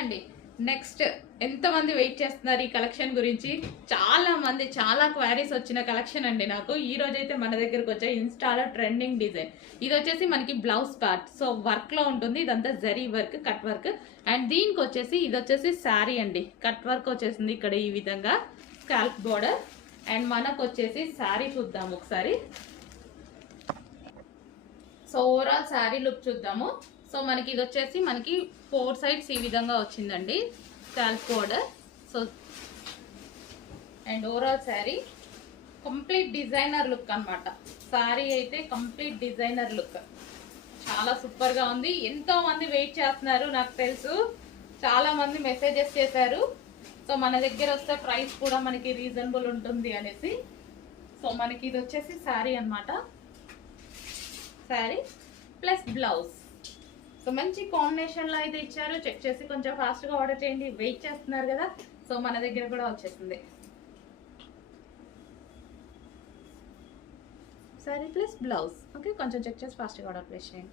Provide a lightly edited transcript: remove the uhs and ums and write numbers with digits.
అండి. నెక్స్ట్ ఎంతమంది వెయిట్ చేస్తున్నారు ఈ కలెక్షన్ గురించి? చాలా మంది చాలా క్వైరీస్ వచ్చిన కలెక్షన్ అండి నాకు. ఈ రోజు అయితే మన దగ్గరకు వచ్చే ఇన్స్టాలో ట్రెండింగ్ డిజైన్. ఇది వచ్చేసి మనకి బ్లౌజ్ పార్ట్, సో వర్క్ లో ఉంటుంది. ఇదంతా zari work, cut work. And దీనికి వచ్చేసి ఇది వచ్చేసి శారీ అండి. కట్ వర్క్ వచ్చేసింది ఇక్కడ ఈ విధంగా, స్కాల్ప్ బోర్డర్. అండ్ మనకు వచ్చేసి శారీ చూద్దాము ఒకసారి. సో ఓవరాల్ శారీ లుక్ చూద్దాము. సో మనకి ఇది వచ్చేసి మనకి 4 సైడ్స్ ఈ విధంగా వచ్చిందండి scalp border. So and overall sari complete designer look అనమాట. శారీ అయితే కంప్లీట్ డిజైనర్ లుక్, చాలా సూపర్ గా ఉంది. ఎంతో మంది వెయిట్ చేస్తున్నారు, నాకు తెలుసు చాలా మంది మెసేజెస్ చేశారు. సో మన దగ్గర వస్తే ప్రైస్ కూడా మనకి రీజనబుల్ ఉంటుంది అనేసి. సో మనకి ఇది వచ్చేసి శారీ అనమాట, శారీ ప్లస్ బ్లౌజ్. సో మంచి కాంబినేషన్ లో అయితే ఇచ్చారు. చెక్ చేసి కొంచెం ఫాస్ట్ గా ఆర్డర్ చేయండి, వెయిట్ చేస్తున్నారు కదా. సో మన దగ్గర కూడా వచ్చేసింది శారీ ప్లస్ బ్లౌజ్. ఓకే, కొంచెం చెక్ చేసి ఫాస్ట్ గా ఆర్డర్ ప్లేస్ చేయండి.